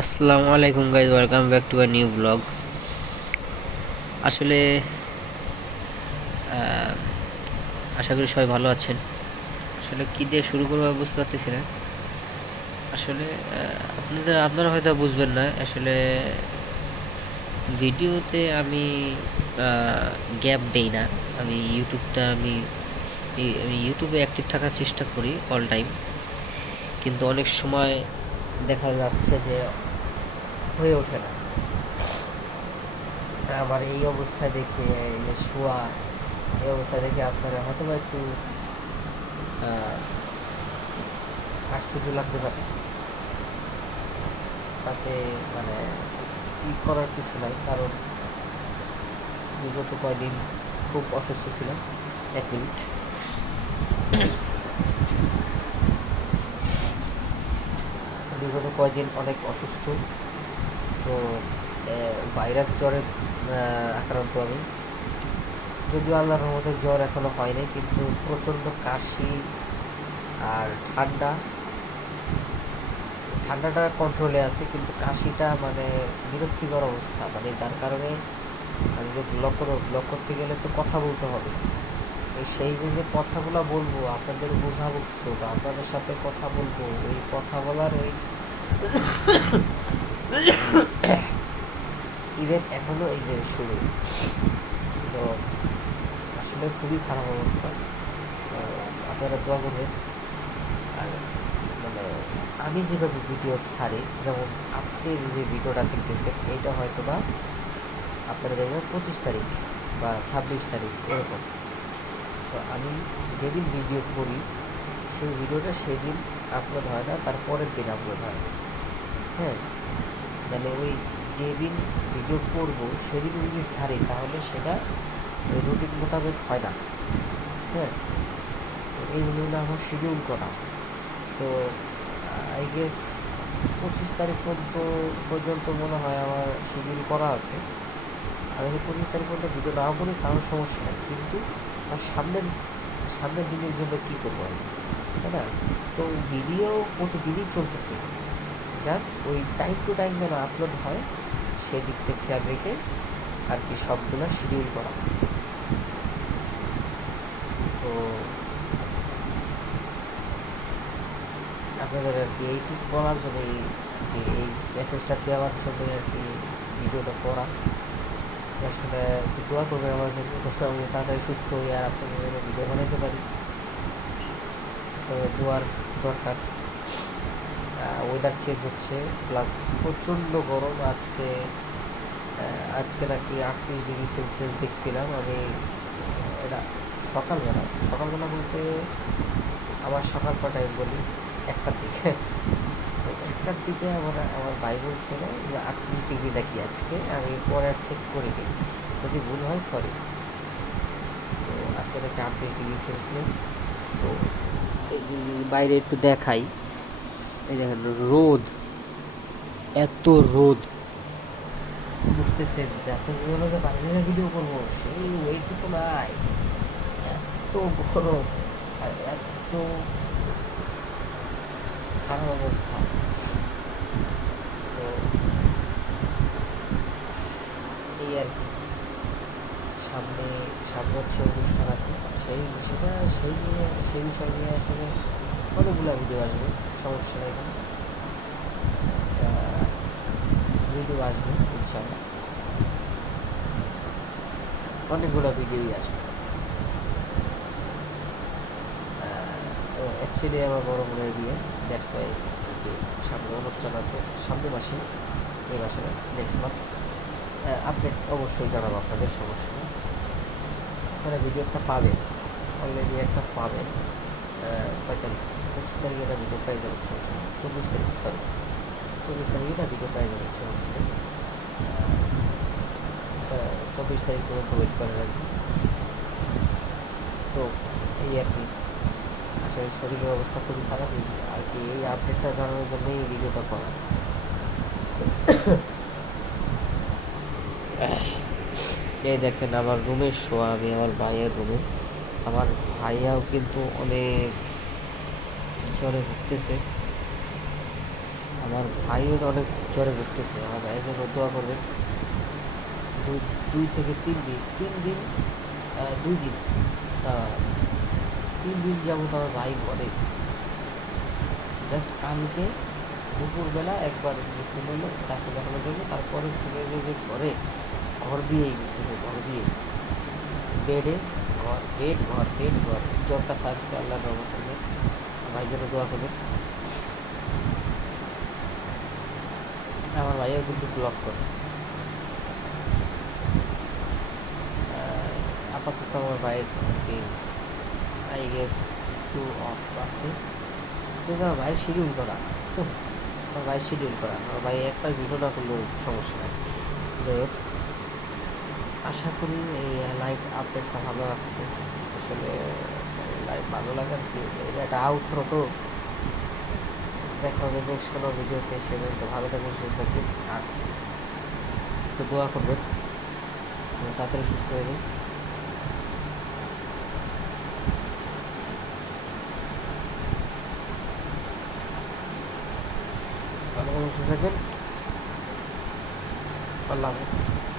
আসসালামু আলাইকুম guys, welcome back to a new blog. আসলে আহ, আশা করি সবাই ভালো আছেন। আসলে কী দিয়ে শুরু করবো বুঝতে পারতেছি না। আসলে আপনারা হয়তো বুঝবেন না। আসলে ভিডিওতে আমি গ্যাপ দেই না। আমি ইউটিউবে অ্যাক্টিভ থাকার চেষ্টা করি অল টাইম, কিন্তু অনেক সময় দেখা যাচ্ছে যে হয়ে ওঠে না। আমার এই অবস্থায় দেখে, এই যে শোয়া, এই অবস্থায় দেখে আপনারা হয়তো বা একটু আশ্চর্য লাগতে পারে। তাতে মানে করার কিছু নাই, কারণ বিগত কয়দিন খুব অসুস্থ ছিলাম। 1 মিনিট। বিগত কয়দিন অনেক অসুস্থ। তো ভাইরাস জ্বরে আক্রান্ত আমি। যদিও আল্লাহর রহমতে জ্বর এখনো হয়নি, কিন্তু প্রচণ্ড কাশি আর ঠান্ডাটা কন্ট্রোলে আছে, কিন্তু কাশিটা মানে বিরক্তিকর অবস্থা। মানে যার কারণে আমি যে ব্লগ করতে গেলে তো কথা বলতে হবে। সেই যে কথাগুলো বলবো, আপনাদের বোঝাবো কিছু, বা আপনাদের সাথে কথা বলবো, ওই কথা বলার ওই ইভেন এখনো এই যে শুরু। তো আসলে খুবই খারাপ অবস্থা। আপনারা দোয়া করবেন। আর মানে আমি যেভাবে ভিডিও ছাড়ি, যেমন আজকে যে ভিডিওটা দেখতেছেন, এইটা হয়তো বা আপনারা দেখবেন 25 তারিখ বা 26 তারিখ এরকম। তো আমি যেদিন ভিডিও করি, সেই ভিডিওটা সেদিন আপলোড হয় না, তার পরের দিন আপলোড হয়। হ্যাঁ, মানে ওই যেদিন ভিডিও করব সেদিন যদি ছাড়ি, তাহলে সেটা ওই রুটিন মোতাবেক হয় না। হ্যাঁ, এইগুলো হলো আমার শিডিউল করা। তো আই গেস 25 তারিখ পর্যন্ত মনে হয় আমার শিডিউল করা আছে। আমি যদি 25 তারিখ পর্যন্ত ভিডিও নাও করি, কারোর সমস্যা নেই, কিন্তু আর সামনের দিনের জন্য কী করবো আমি, তাই না? তো ভিডিও প্রতিদিনই চলতেছে, জাস্ট ওই টাইম টু টাইম যেন আপলোড হয় সেই দিকটা খেয়াল রেখে আর কি সবগুলো শিডিউল করা। তো আপনাদের আর কি এইটুকু বলার জন্য, এই মেসেজটা দেওয়ার জন্য আর কি ভিডিওটা করা। আসলে একটু দোয়া করবেন আমার জন্য, যাতে আমি তাড়াতাড়ি সুস্থ হই আর আপনাদের জন্য ভিডিও বানাতে পারি। তো দোয়ার দরকার। ওয়েদার চেঞ্জ হচ্ছে, প্লাস প্রচণ্ড গরম। আজকে নাকি 38 ডিগ্রি সেলসিয়াস দেখছিলাম আমি। এটা সকালবেলা সকালবেলা বলতে আমার সকাল কটায় বলি, 1টার দিকে। তো 1টার দিকে আমার ভাই বলছিল যে 38 ডিগ্রি নাকি আজকে। আমি পরে আর চেক করিনি, যদি ভুল হয় সরি। তো আজকে নাকি 38 ডিগ্রি সেলসিয়াস। তো বাইরে একটু দেখাই, এই দেখেন রোদ, এত রোদ। বুঝতেছেন যে আপনি বললো যে বাইরে ভিডিও করবো, সেই ওয়েটটুকু নাই। এত গরম আর এত খারাপ অবস্থা। তো এই আর কি, সামনে সামনে হচ্ছে অনুষ্ঠান আছে। সেই বিষয় নিয়ে আসলে অনেকগুলো ভিডিও আসবে, সমস্যা নেই। এখানে ভিডিও আসবে ইনশাআল্লাহ, অনেকগুলো ভিডিওই আসবে। অ্যাকচুয়ালি আমার বড় বোনের বিয়ে, দ্যাটস ওয়াই আর কি সামনে অনুষ্ঠান আছে, সামনে মাসে, এই মাসে না, নেক্সট মান্থ। আপডেট অবশ্যই জানাবো আপনাদের, সমস্যা নেই। আপনারা ভিডিও একটা পাবেন, অলরেডি একটা পাবেন। কয় তারিখ? 25 তারিখে একটা ভিডিও পাই যাবেন, সমস্যা নেই। 24 তারিখ, সরি, 24 তারিখে একটা ভিডিও পাই যাবেন, সমস্যা নেই। 24 তারিখ পর্যন্ত ওয়েট করেন আর কি। তো এই আর কি, আসলে শরীরের অবস্থা খুবই খারাপ আর কি। এই আপডেটটা জানানোর জন্যই এই ভিডিওটা করা। এই দেখেন আমার রুমের শোয়া, আমি আমার ভাইয়ের রুমে। আমার ভাইয়াও কিন্তু অনেক জ্বরে ভুগতেছে। আমার ভাইও তো অনেক জ্বরে ভুগতেছে, আমার ভাইয়ের জন্য দোয়া করবেন। দুই 2 থেকে 3 দিন, 3 দিন, 2 দিন, 3 দিন যাবত আমার ভাই ঘরে। জাস্ট কালকে দুপুরবেলা একবার গেছিল হলো ডাক্তার দেখানোর জন্য, তারপরে থেকে যে ঘরে ঘর দিয়েই ঘুরতেছে, ঘর দিয়েই বেডে, ঘর বেড ঘর বেড ঘর। জ্বরটা সারছে আল্লাহর রহমতে। ভাই জন্য দোয়া করবেন। আমার ভাইও কিন্তু ব্লগ করে। আপাতত আমার ভাইয়ের কি আই গেস একটু অফ আছে, কিন্তু আমার ভাইয়ের শিডিউল করা। আমার ভাইয়ের শিডিউল করা, আমার ভাই একবার ভিডিও না করলেও সমস্যা নাই। যাই হোক, আশা করি এই লাইভ আপডেটটা ভালো লাগছে। আসলে লাইভ ভালো লাগার কি, এটা একটা আউটরো তো। দেখা হবে নেক্সট কোনো ভিডিওতে, সেদিন তো ভালো থাকবেন, সুস্থ থাকবেন, আর একটু দোয়া করবেন তাড়াতাড়ি সুস্থ হয়ে যাই। ভালো থাকবেন, সুস্থ থাকবেন। আল্লাহ হাফেজ।